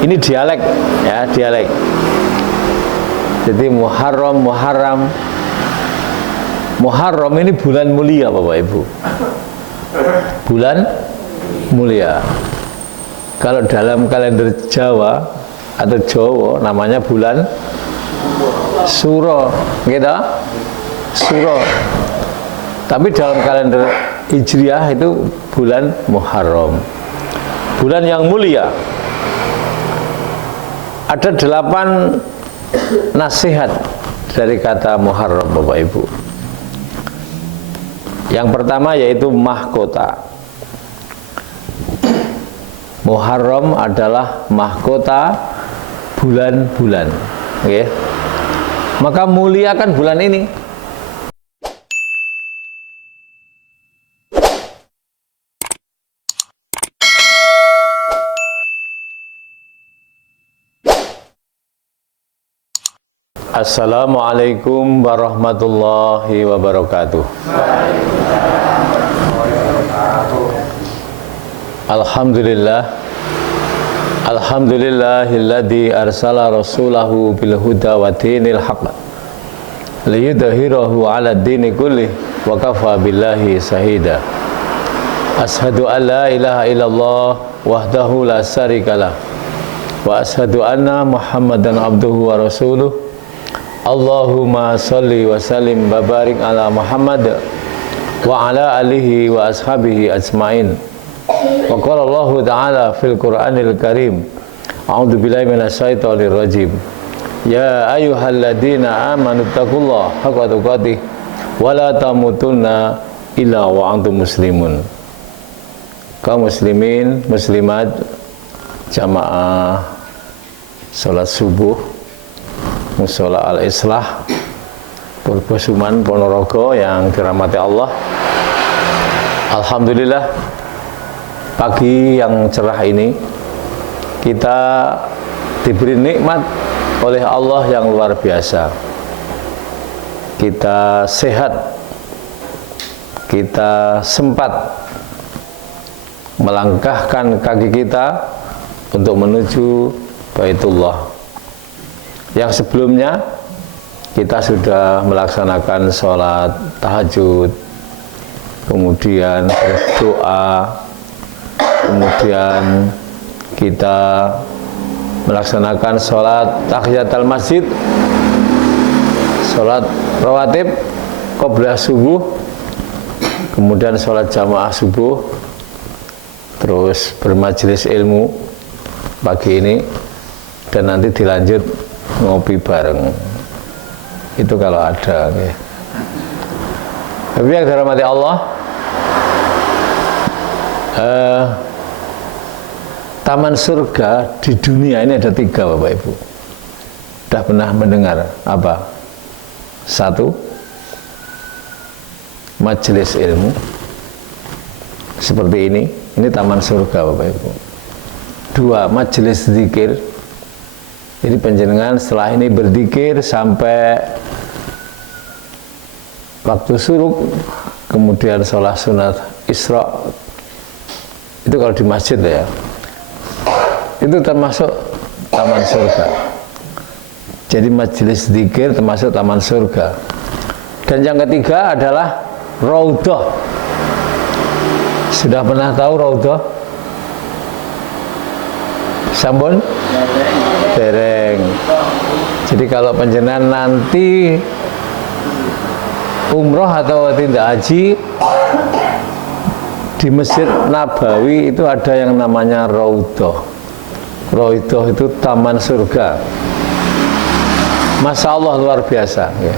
Ini dialek ya, dialek. Jadi Muharram, Muharram. Muharram ini bulan mulia Bapak Ibu. Bulan mulia. Kalau dalam kalender Jawa atau Jawa namanya bulan Suro, gitu? Suro. Tapi dalam kalender Hijriah itu bulan Muharram. Bulan yang mulia. Ada 8 nasihat dari kata Muharram Bapak Ibu. Yang pertama yaitu mahkota. Muharram adalah mahkota bulan-bulan. Okay. Maka muliakan bulan ini. Assalamualaikum warahmatullahi wabarakatuh. Alhamdulillah. Alhamdulillahilladzi arsala rasulahu bil huda wa dinil haqq liyudhhirahu 'ala ad-dini kullih wa kafa billahi shahida. Ashhadu an la ilaha illallah wahdahu la syarikalah wa ashhadu anna Muhammadan abduhu wa rasuluh. Allahumma salli wa sallim wa barik ala Muhammad wa ala alihi wa ashabihi ajmain. Wa qala Allah ta'ala fil Qur'anil Karim, a'udzu billahi minasyaitonir rajim. Ya ayyuhalladzina amanu taqullaha haqqa tuqatih wa la tamutunna illa wa antum muslimun. Kaum muslimin, muslimat, jamaah salat subuh Mushola Al-Islah Purbosuman Ponorogo yang dirahmati Allah. Alhamdulillah, pagi yang cerah ini kita diberi nikmat oleh Allah yang luar biasa. Kita sehat, kita sempat melangkahkan kaki kita untuk menuju Baitullah. Yang sebelumnya kita sudah melaksanakan sholat tahajud, kemudian berdoa, kemudian kita melaksanakan sholat tahiyatul masjid, sholat rawatib qobliyah subuh, kemudian sholat jamaah subuh, terus bermajelis ilmu pagi ini, dan nanti dilanjut ngopi bareng. Itu kalau ada. Okay. Tapi yang dirahmati Allah, taman surga di dunia ini ada 3 Bapak Ibu. Sudah pernah mendengar apa? 1, majelis ilmu seperti ini taman surga Bapak Ibu. 2, majelis zikir. Jadi panjenengan setelah ini berzikir sampai waktu suruk, kemudian sholat sunat Isra. Itu kalau di masjid ya. Itu termasuk taman surga. Jadi majelis zikir termasuk taman surga. Dan yang ketiga adalah raudhah. Sudah pernah tahu raudhah? Sampun? Dereng. Jadi kalau panjenengan nanti umroh atau tidak haji, di Masjid Nabawi itu ada yang namanya raudhah. Raudhah itu taman surga. Masya Allah, luar biasa ya.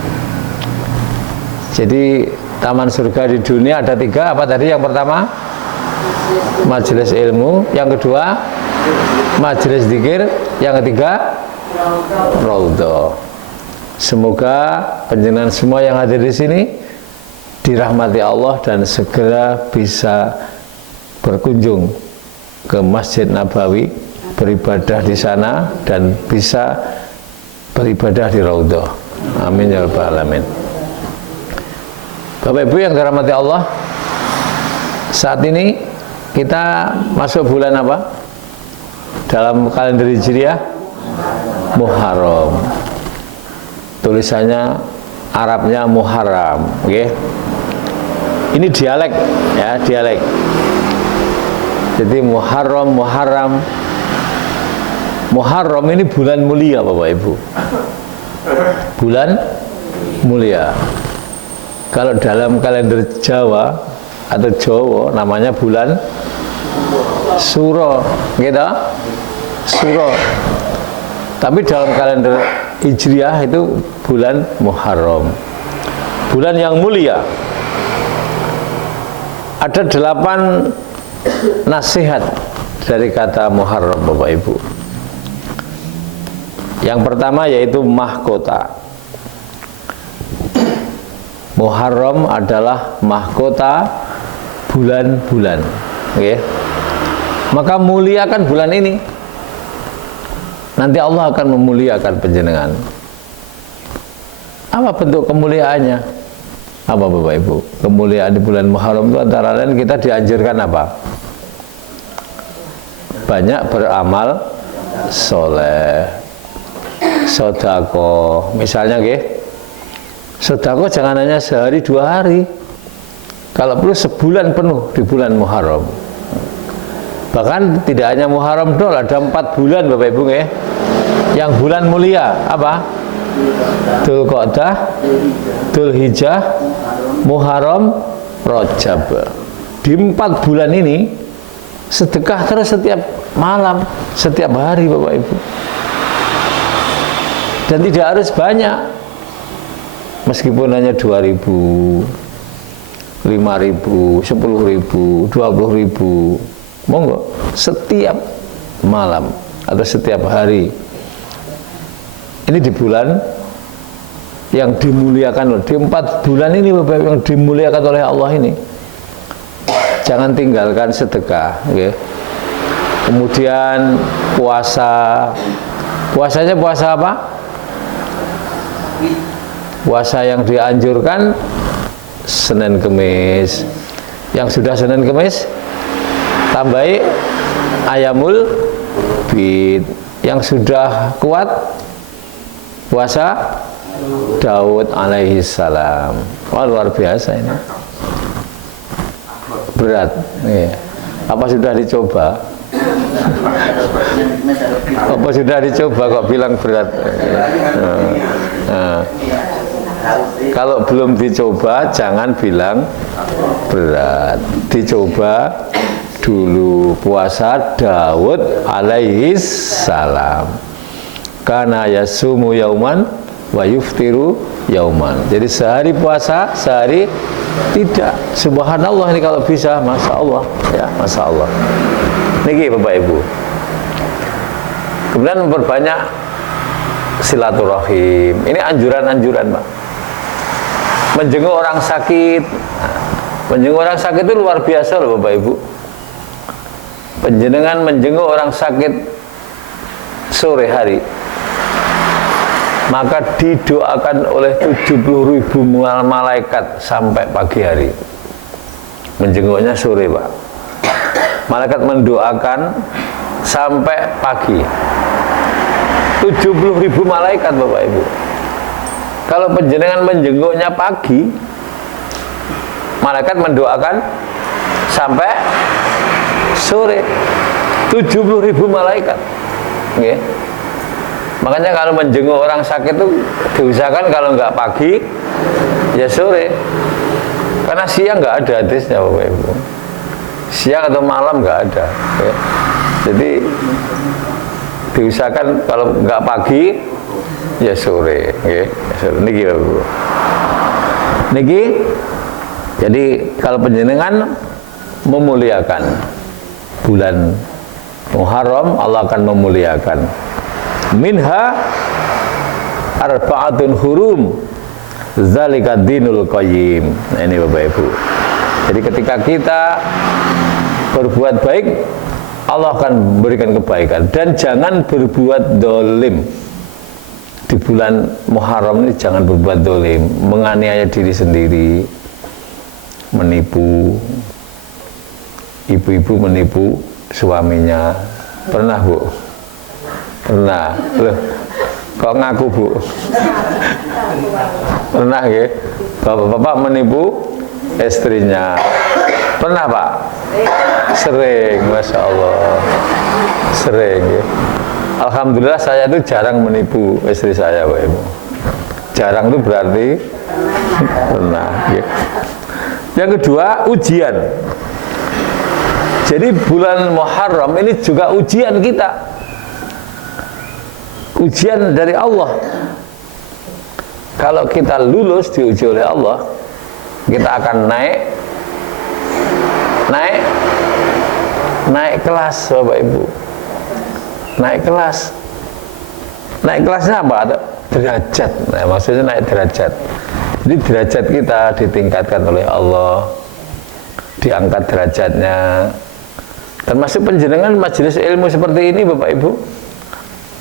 Jadi taman surga di dunia ada 3. Apa tadi? Yang pertama majelis ilmu, yang kedua majelis zikir, yang ketiga raudhah. Semoga panjenengan semua yang hadir di sini dirahmati Allah dan segera bisa berkunjung ke Masjid Nabawi, beribadah di sana dan bisa beribadah di raudhah. Amin ya rabbal alamin. Bapak Ibu yang dirahmati Allah, saat ini kita masuk bulan apa? dalam kalender Hijriah Muharram. Tulisannya Arabnya Muharram, oke? Ini dialek ya, dialek. Jadi Muharram, Muharram. Muharram ini bulan mulia Bapak Ibu. Bulan mulia. Kalau dalam kalender Jawa atau Jawa namanya bulan Suro, gitu? Suro. Tapi dalam kalender Hijriah itu bulan Muharram. Bulan yang mulia. Ada 8 nasihat dari kata Muharram Bapak Ibu. Yang pertama yaitu mahkota. Muharram adalah mahkota bulan-bulan. Okay. Maka muliakan bulan ini. Nanti Allah akan memuliakan panjenengan. Apa bentuk kemuliaannya? Apa Bapak Ibu? Kemuliaan di bulan Muharram itu antara lain kita dianjurkan apa? Banyak beramal soleh, sodako. Misalnya sodako jangan hanya sehari 2 hari. Kalau perlu sebulan penuh di bulan Muharram. Bahkan tidak hanya Muharram doang, ada 4 bulan Bapak Ibu yang bulan mulia. Apa? Dzulqa'dah, Dzulhijjah, Muharram, Rajab. Di 4 bulan ini sedekah terus setiap malam, setiap hari Bapak Ibu. Dan tidak harus banyak. Meskipun hanya 2.000, 5.000, 10.000, 20.000, monggo setiap malam atau setiap hari. Ini di bulan yang dimuliakan loh. Di 4 bulan ini Bapak yang dimuliakan oleh Allah ini. Jangan tinggalkan sedekah, okay? Kemudian puasa. Puasanya puasa apa? Puasa yang dianjurkan Senin Kemis. Yang sudah Senin Kemis tambahi Ayamul Bid. Yang sudah kuat puasa Daud alaihi salam. Wah, luar biasa ini. Berat. Apa sudah dicoba? Apa sudah dicoba kok bilang berat? Kalau belum dicoba jangan bilang berat. Dicoba dulu puasa Daud alaihi salam. Kana yasumu yauman wa yuftiru yauman. Jadi sehari puasa, sehari tidak. Subhanallah ini kalau bisa, masya Allah ya, masya Allah. Niki Bapak Ibu. Kemudian memperbanyak silaturahim. Ini anjuran-anjuran Pak. Menjenguk orang sakit. Menjenguk orang sakit itu luar biasa loh Bapak Ibu. Panjenengan menjenguk orang sakit sore hari, maka didoakan oleh 70.000 malaikat sampai pagi hari. Menjenguknya sore Pak. Malaikat mendoakan sampai pagi. 70.000 malaikat Bapak Ibu. Kalau panjenengan menjenguknya pagi, malaikat mendoakan sampai sore. 70.000 malaikat. Okay. Makanya kalau menjenguk orang sakit itu diusahakan kalau nggak pagi ya sore, karena siang nggak ada hadisnya Bapak Ibu. Siang atau malam nggak ada. Okay. Jadi diusahakan kalau nggak pagi ya sore. Okay. Niki Bapak Ibu. Niki. Jadi kalau panjenengan memuliakan bulan Muharram, Allah akan memuliakan. Minha arba'atun hurum zalika dinul qayyim. Nah ini Bapak Ibu. Jadi ketika kita berbuat baik, Allah akan memberikan kebaikan. Dan jangan berbuat dolim. Di bulan Muharram ini jangan berbuat dolim, menganiaya diri sendiri, menipu. Ibu-ibu menipu suaminya. Pernah Bu? Pernah. Loh, kok ngaku Bu? Pernah ya? Bapak-bapak menipu istrinya. Pernah Pak? Sering, Masya Allah. Sering ya. Alhamdulillah saya itu jarang menipu istri saya Pak Ibu. Jarang itu berarti pernah ya. Yang kedua, ujian. Jadi bulan Muharram ini juga ujian kita. Ujian dari Allah. Kalau kita lulus diuji oleh Allah, kita akan naik kelas Bapak Ibu. Naik kelas. Naik kelasnya apa? Derajat. Nah, maksudnya naik derajat. Jadi derajat kita ditingkatkan oleh Allah, diangkat derajatnya. Termasuk penjenengan majelis ilmu seperti ini Bapak Ibu.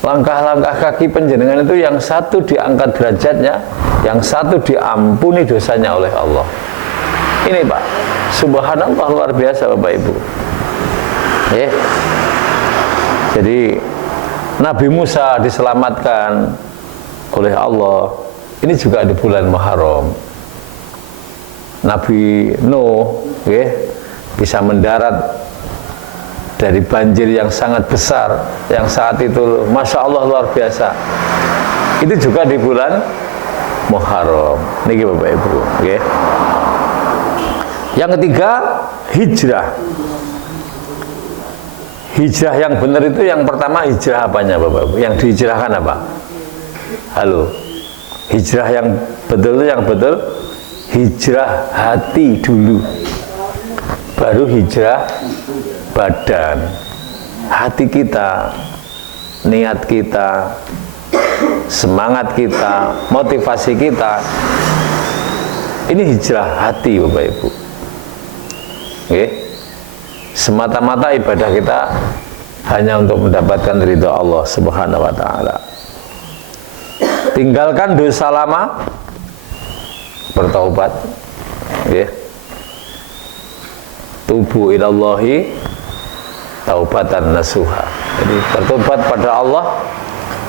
Langkah-langkah kaki penjenengan itu yang satu diangkat derajatnya, yang satu diampuni dosanya oleh Allah. Ini Pak, subhanallah luar biasa Bapak Ibu. Jadi Nabi Musa diselamatkan oleh Allah. Ini juga di bulan Muharram. Nabi Nuh bisa mendarat dari banjir yang sangat besar, yang saat itu Masya Allah luar biasa. Itu juga di bulan Muharram. Niki Bapak Ibu. Yang ketiga, hijrah. Hijrah yang benar itu yang pertama hijrah apanya Bapak Ibu? Yang dihijrahkan apa? Halo. Hijrah yang betul itu yang betul hijrah hati dulu. Baru hijrah badan. Hati kita, niat kita, semangat kita, motivasi kita. Ini hijrah hati Bapak Ibu. Semata-mata ibadah kita hanya untuk mendapatkan ridha Allah Subhanahu wa taala. Tinggalkan dosa lama, bertaubat. Tubu ilallahi taubatan nasuha. Jadi bertobat pada Allah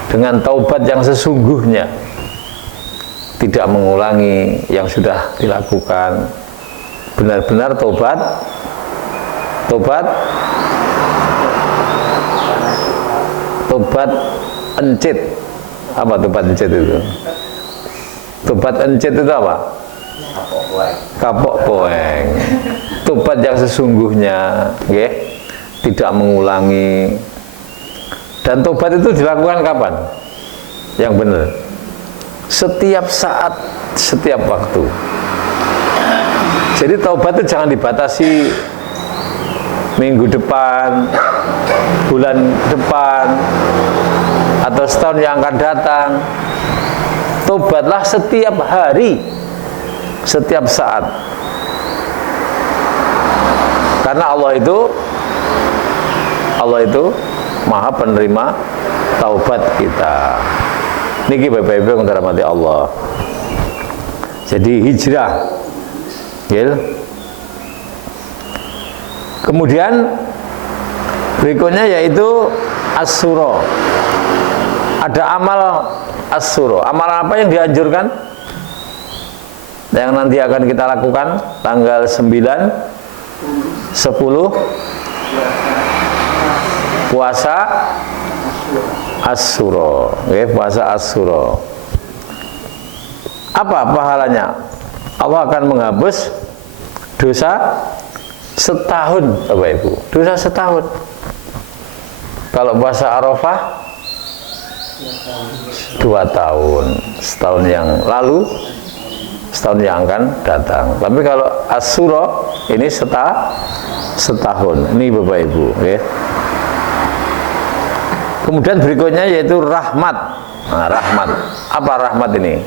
dengan taubat yang sesungguhnya, tidak mengulangi yang sudah dilakukan. Benar-benar tobat encit. Apa tobat encit itu? Tobat encit itu apa? Kapok poeng. Tobat yang sesungguhnya, tidak mengulangi. Dan tobat itu dilakukan kapan? Yang benar. Setiap saat, setiap waktu. Jadi taubat itu jangan dibatasi minggu depan, bulan depan, atau setahun yang akan datang. Taubatlah setiap hari, setiap saat. Karena Allah itu Maha penerima taubat kita. Niki Bapak Ibu yang dirahmati Allah. Jadi hijrah. Kemudian berikutnya yaitu as-sura. Ada amal as-sura. Amal apa yang dianjurkan? Yang nanti akan kita lakukan tanggal 9, 10 puasa as-sura. Puasa as-sura. Apa pahalanya? Allah akan menghapus dosa setahun Bapak Ibu. Dosa setahun. Kalau puasa Arafah 2 tahun. Setahun yang lalu, setahun yang akan datang. Tapi kalau As-Sura ini setahun. Ini Bapak Ibu. Kemudian berikutnya yaitu rahmat. Nah, rahmat. Apa rahmat ini?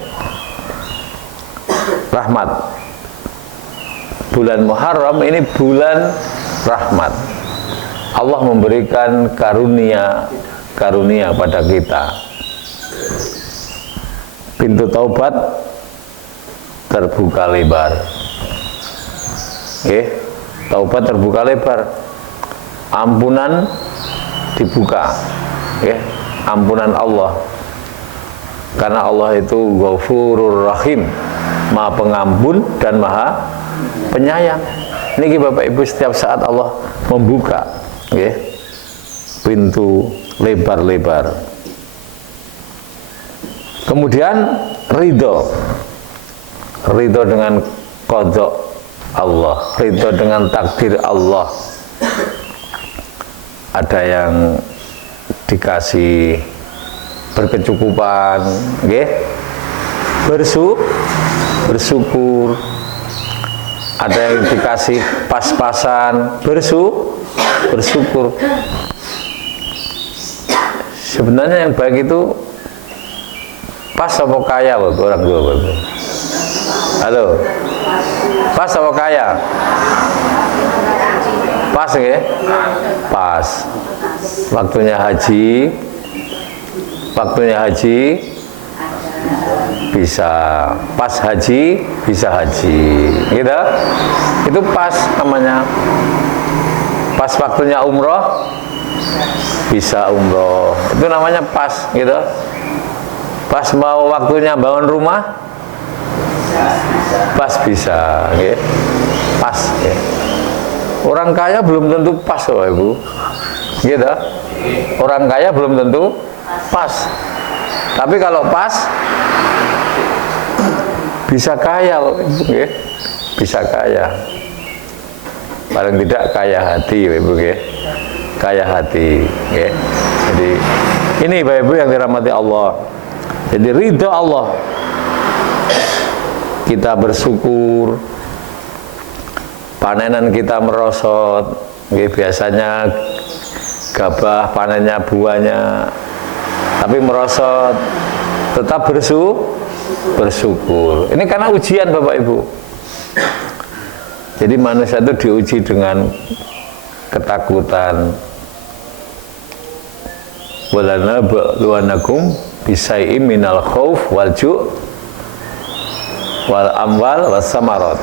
Rahmat. Bulan Muharram ini bulan rahmat. Allah memberikan karunia pada kita. Pintu taubat terbuka lebar. Taubat terbuka lebar. Ampunan dibuka. ampunan Allah. Karena Allah itu Ghafurur Rahim, Maha Pengampun dan Maha Penyayang. Niki Bapak Ibu, setiap saat Allah membuka pintu lebar-lebar. Kemudian ridho dengan qadha Allah, ridho dengan takdir Allah. Ada yang dikasih berkecukupan, bersyukur. Ada yang dikasih pas-pasan, bersyukur. Sebenarnya yang baik itu pas apa kaya, orang tua, Bapak? Halo, pas apa kaya? Pas ya? Pas. Waktunya haji bisa pas haji, bisa haji, gitu. Itu pas namanya. Pas waktunya umroh, bisa umroh. Itu namanya pas, gitu. Pas mau waktunya bangun rumah, pas bisa, gitu. Pas. Gitu. Orang kaya belum tentu pas, Bapak Ibu, gitu. Orang kaya belum tentu pas. Tapi kalau pas, bisa kaya, Bapak Ibu, gitu. Bisa kaya. Paling tidak kaya hati, Bapak Ibu, gitu. Kaya hati, gitu. Jadi ini Bapak Ibu yang dirahmati Allah. Jadi ridho Allah, kita bersyukur. Panenan kita merosot, biasanya gabah panennya buahnya, tapi merosot, tetap bersyukur. Ini karena ujian Bapak Ibu. Jadi manusia itu diuji dengan ketakutan. Walanabluwannakum bisai'im minal khauf wal ju' wal amwal was samarat.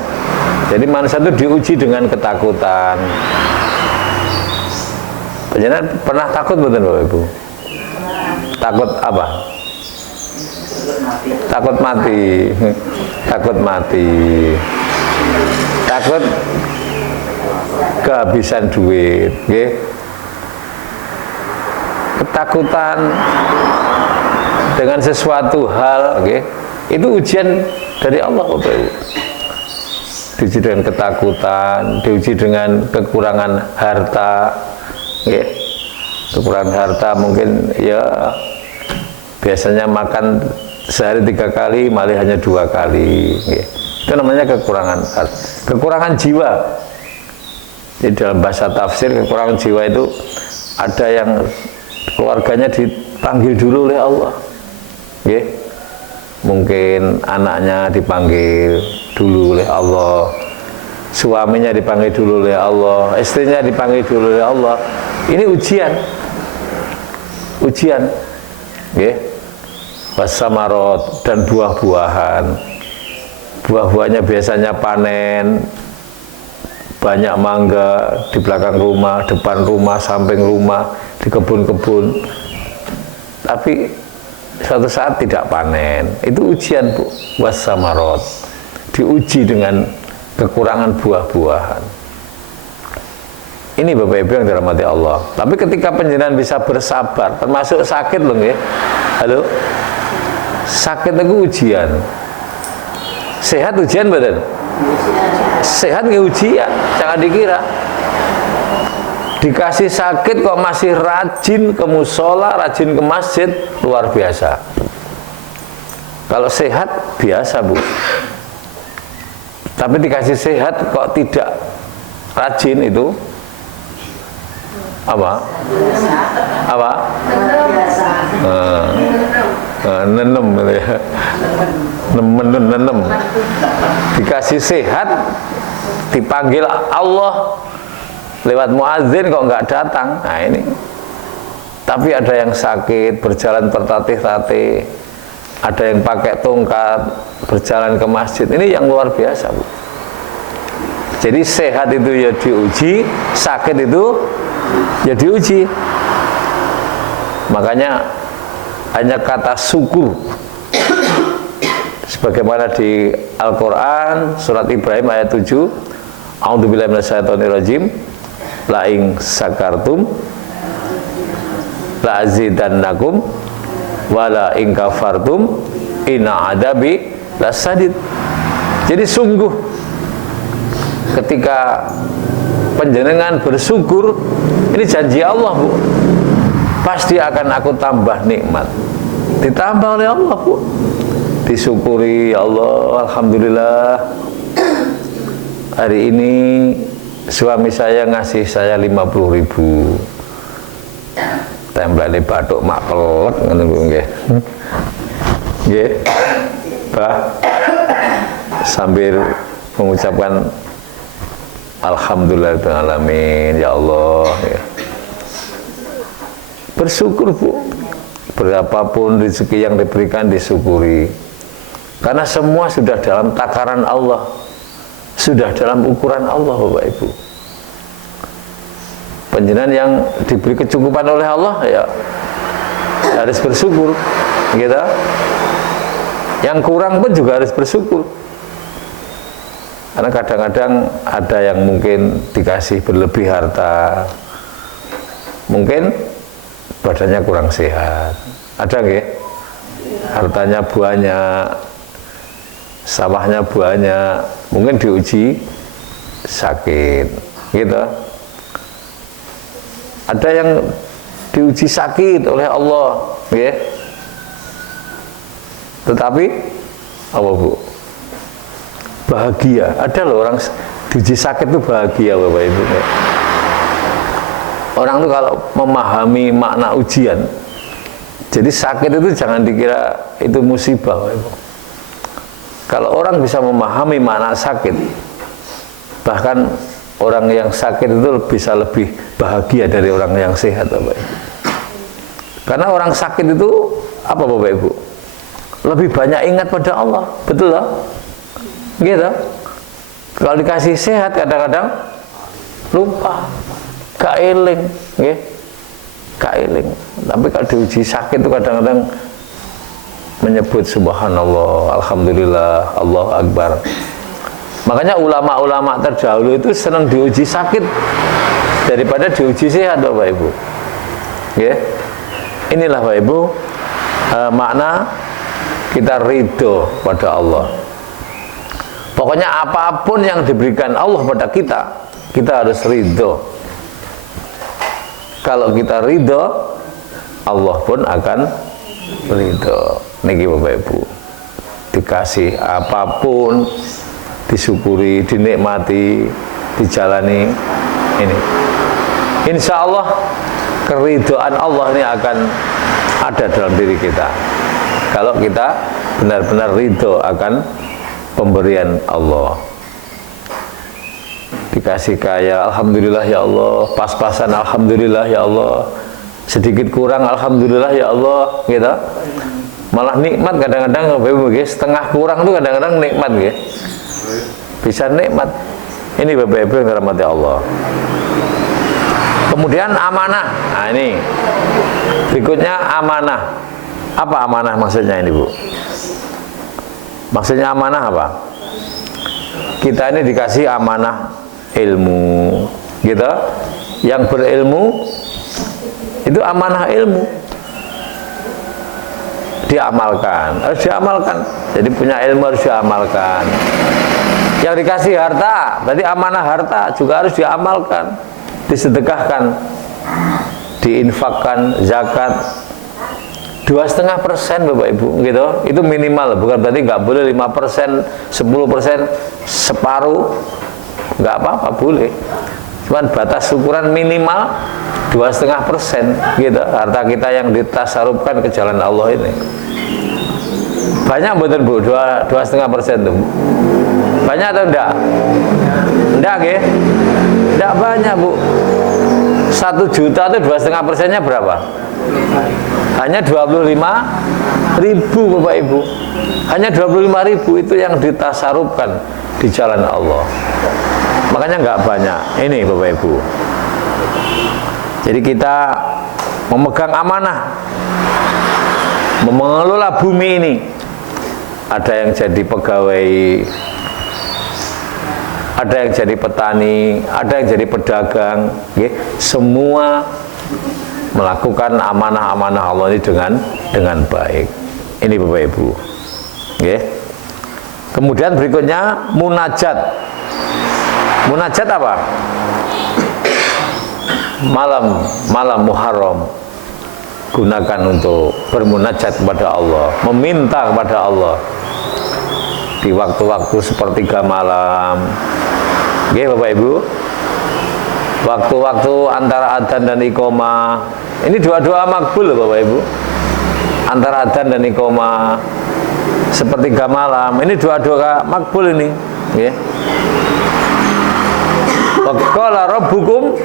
Jadi manusia itu diuji dengan ketakutan. Penjenengan pernah takut betul Bapak Ibu? Takut apa? Takut mati. Takut mati. Takut kehabisan duit, ketakutan dengan sesuatu hal, itu ujian dari Allah, Bapak Ibu. Diuji dengan ketakutan, diuji dengan kekurangan harta, kekurangan harta mungkin ya biasanya makan sehari 3 kali, malah hanya 2 kali, itu namanya kekurangan harta. Kekurangan jiwa. Jadi dalam bahasa tafsir kekurangan jiwa itu ada yang keluarganya dipanggil dulu oleh Allah, mungkin anaknya dipanggil dulu oleh Allah, suaminya dipanggil dulu oleh Allah, istrinya dipanggil dulu oleh Allah. Ini ujian, wasamarot dan buah-buahan. Buah-buahnya biasanya panen, banyak mangga di belakang rumah, depan rumah, samping rumah, di kebun-kebun. Tapi suatu saat tidak panen. Itu ujian, Bu. Wasamarot. Diuji dengan kekurangan buah-buahan. Ini Bapak Ibu yang dirahmati Allah. Tapi ketika panjenengan bisa bersabar, termasuk sakit loh, ya. Halo? Sakit itu ujian. Sehat ujian badan? Sehat nggak ujian, jangan dikira. Dikasih sakit kok masih rajin ke musola, rajin ke masjid, luar biasa. Kalau sehat biasa, Bu. Tapi dikasih sehat kok tidak rajin, itu apa? Nenem ya. Nenem. Dikasih sehat, dipanggil Allah lewat muazin kok nggak datang. Nah ini. Tapi ada yang sakit, berjalan tertatih-tatih, ada yang pakai tongkat, berjalan ke masjid. Ini yang luar biasa, Bu. Jadi sehat itu ya diuji, sakit itu ya diuji. Makanya hanya kata syukur. Sebagaimana di Al-Quran surat Ibrahim ayat 7, a'udzubillahi minasyaitonirrajim, la ing sakartum la azidannakum wa la ing kafartum inna adabi lasadid. Jadi sungguh ketika panjenengan bersyukur, ini janji Allah, Bu, pasti akan aku tambah nikmat. Ditambah oleh Allah, Bu. Disyukuri, ya Allah, alhamdulillah hari ini suami saya ngasih saya 50.000. Template bathuk mak pelek ngono nggih. Nggih. Bah sambil mengucapkan alhamdulillahirrahmanirrahim, ya Allah, ya. Bersyukur, Bu. Berapapun rezeki yang diberikan disyukuri. Karena semua sudah dalam takaran Allah, sudah dalam ukuran Allah, Bapak Ibu. Panjenengan yang diberi kecukupan oleh Allah, ya harus bersyukur, gitu. Yang kurang pun juga harus bersyukur. Karena kadang-kadang ada yang mungkin dikasih berlebih harta, mungkin badannya kurang sehat, ada nggih? Hartanya banyak, sawahnya banyak, mungkin diuji sakit, gitu. Ada yang diuji sakit oleh Allah, nggih. Tetapi apa, Bu? Bahagia. Ada loh orang diuji sakit itu bahagia, Bapak Ibu. Orang itu kalau memahami makna ujian, jadi sakit itu jangan dikira itu musibah, Bapak Ibu. Kalau orang bisa memahami makna sakit, bahkan orang yang sakit itu bisa lebih bahagia dari orang yang sehat, Bapak Ibu. Karena orang sakit itu apa, Bapak Ibu? Lebih banyak ingat pada Allah, betul lah? Gitu. Kalau dikasih sehat kadang-kadang lupa, gak eling, nggih. Gak eling. Tapi kalau diuji sakit itu kadang-kadang menyebut subhanallah, alhamdulillah, Allahu akbar. Makanya ulama-ulama terdahulu itu senang diuji sakit daripada diuji sehat, Bapak Ibu. Ya. Inilah, Bapak Ibu, makna kita ridho pada Allah. Pokoknya apapun yang diberikan Allah pada kita, kita harus ridho. Kalau kita ridho, Allah pun akan ridho. Niki Bapak Ibu, dikasih apapun, disyukuri, dinikmati, dijalani ini. Insya Allah keridhaan Allah ini akan ada dalam diri kita. Kalau kita benar-benar ridho akan pemberian Allah. Dikasih kaya, alhamdulillah ya Allah. Pas-pasan, alhamdulillah ya Allah. Sedikit kurang, alhamdulillah ya Allah, gitu. Malah nikmat kadang-kadang, setengah kurang itu kadang-kadang nikmat, gitu. Bisa nikmat. Ini Bapak Ibu yang dirahmati Allah. Kemudian amanah. Nah ini berikutnya amanah. Apa amanah maksudnya ini, Bu? Maksudnya amanah apa? Kita ini dikasih amanah ilmu, gitu. Yang berilmu itu amanah ilmu, diamalkan, harus diamalkan. Jadi punya ilmu harus diamalkan. Yang dikasih harta, berarti amanah harta juga harus diamalkan, disedekahkan, diinfakkan, zakat. 2,5% Bapak Ibu, gitu. Itu minimal, bukan berarti nggak boleh 5%, 10%, separuh, nggak apa-apa, boleh. Cuman batas ukuran minimal 2,5%, gitu. Harta kita yang ditasarufkan ke jalan Allah ini. Banyak betul, Bu, 2,5% tuh. Banyak atau enggak? Enggak, ya? Enggak banyak, Bu. 1 juta itu 2,5%-nya berapa? Hanya 25.000, Bapak Ibu. Hanya 25.000 itu yang ditasarufkan di jalan Allah. Makanya nggak banyak. Ini Bapak Ibu. Jadi kita memegang amanah. mengelola bumi ini. Ada yang jadi pegawai, ada yang jadi petani, ada yang jadi pedagang, semua melakukan amanah-amanah Allah ini dengan baik. Ini Bapak Ibu. Kemudian berikutnya munajat. Munajat apa? Malam Muharram gunakan untuk bermunajat kepada Allah, meminta kepada Allah di waktu-waktu sepertiga malam. Bapak Ibu, waktu-waktu antara adzan dan iqamah, ini doa-doa makbul Bapak Ibu. Antara adzan dan iqamah sepertiga malam, ini doa-doa makbul ini. Wa qala rabbukum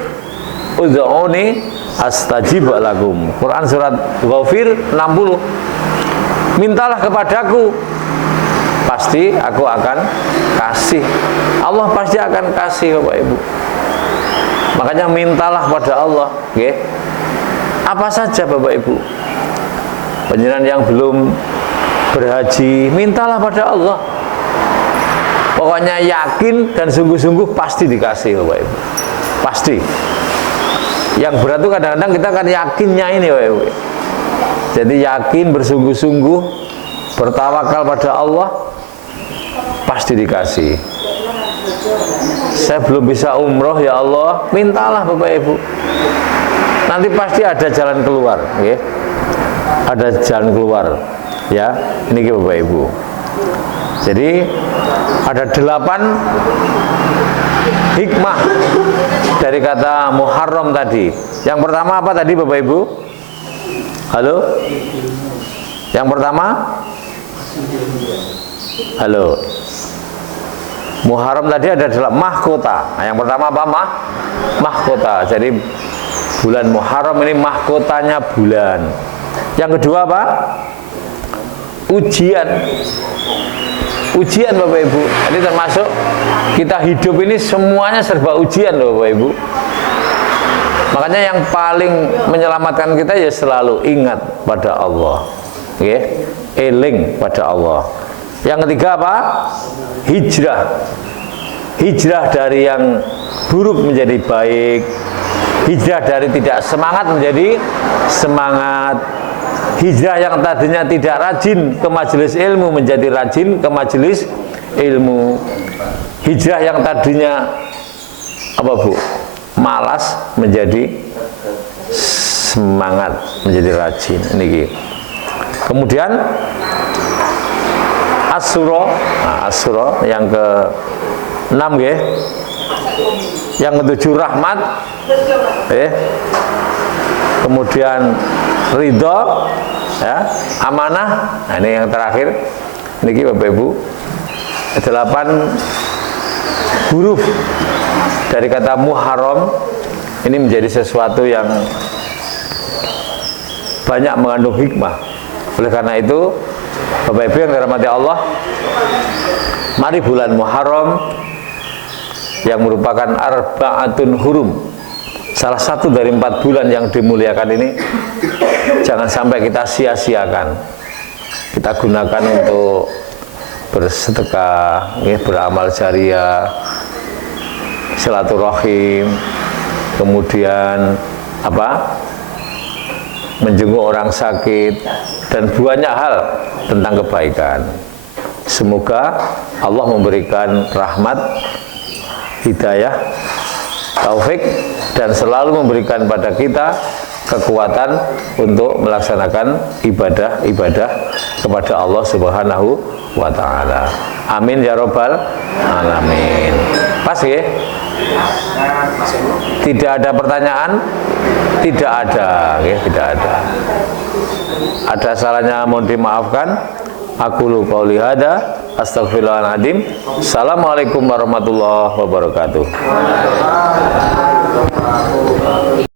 ud'uni astajib lakum. Quran surat Ghafir 60. Mintalah kepadaku, pasti aku akan kasih. Allah pasti akan kasih Bapak Ibu. Makanya mintalah pada Allah. Apa saja Bapak Ibu. Panjenengan yang belum berhaji, mintalah pada Allah. Pokoknya yakin dan sungguh-sungguh pasti dikasih Bapak Ibu. Pasti. Yang berat itu kadang-kadang kita kan yakinnya ini Bapak Ibu. Jadi yakin bersungguh-sungguh, bertawakal pada Allah, pasti dikasih. Saya belum bisa umroh ya Allah, mintalah Bapak Ibu. Nanti pasti ada jalan keluar, ada jalan keluar, ya. Ini Bapak Ibu. Jadi ada 8 hikmah dari kata Muharram tadi. Yang pertama apa tadi Bapak Ibu? Halo? Yang pertama? Halo? Muharram tadi ada mahkota. Nah, yang pertama apa? Mahkota. Jadi bulan Muharram ini mahkotanya bulan. Yang kedua apa? Ujian. Ujian Bapak Ibu. Jadi termasuk kita hidup ini semuanya serba ujian loh Bapak Ibu. Makanya yang paling menyelamatkan kita ya selalu ingat pada Allah. Eling pada Allah. Yang ketiga apa? Hijrah. Hijrah dari yang buruk menjadi baik. Hijrah dari tidak semangat menjadi semangat. Hijrah yang tadinya tidak rajin ke majelis ilmu menjadi rajin ke majelis ilmu. Hijrah yang tadinya apa Bu? Malas menjadi semangat, menjadi rajin. Ini. Kemudian Asyura, Asyura yang ke-6 Yang ke-7 rahmat. Kemudian ridho, ya, amanah. Nah, ini yang terakhir. Niki Bapak Ibu, 8 huruf dari kata Muharram ini menjadi sesuatu yang banyak mengandung hikmah. Oleh karena itu, Bapak Ibu yang dirahmati Allah, mari bulan Muharram yang merupakan arba'atun hurum, salah satu dari 4 bulan yang dimuliakan ini, jangan sampai kita sia-siakan. Kita gunakan untuk bersedekah, beramal jariah, silaturahim, kemudian apa? Menjenguk orang sakit, dan banyak hal tentang kebaikan. Semoga Allah memberikan rahmat, hidayah, taufik, dan selalu memberikan pada kita kekuatan untuk melaksanakan ibadah-ibadah kepada Allah Subhanahu wa ta'ala. Amin ya robbal alamin. Pas ya? Tidak ada pertanyaan? Tidak ada, ya, tidak ada. Ada salahnya mohon dimaafkan. Aku lu qauli hada, astaghfirullahaladzim. Assalamualaikum warahmatullahi wabarakatuh.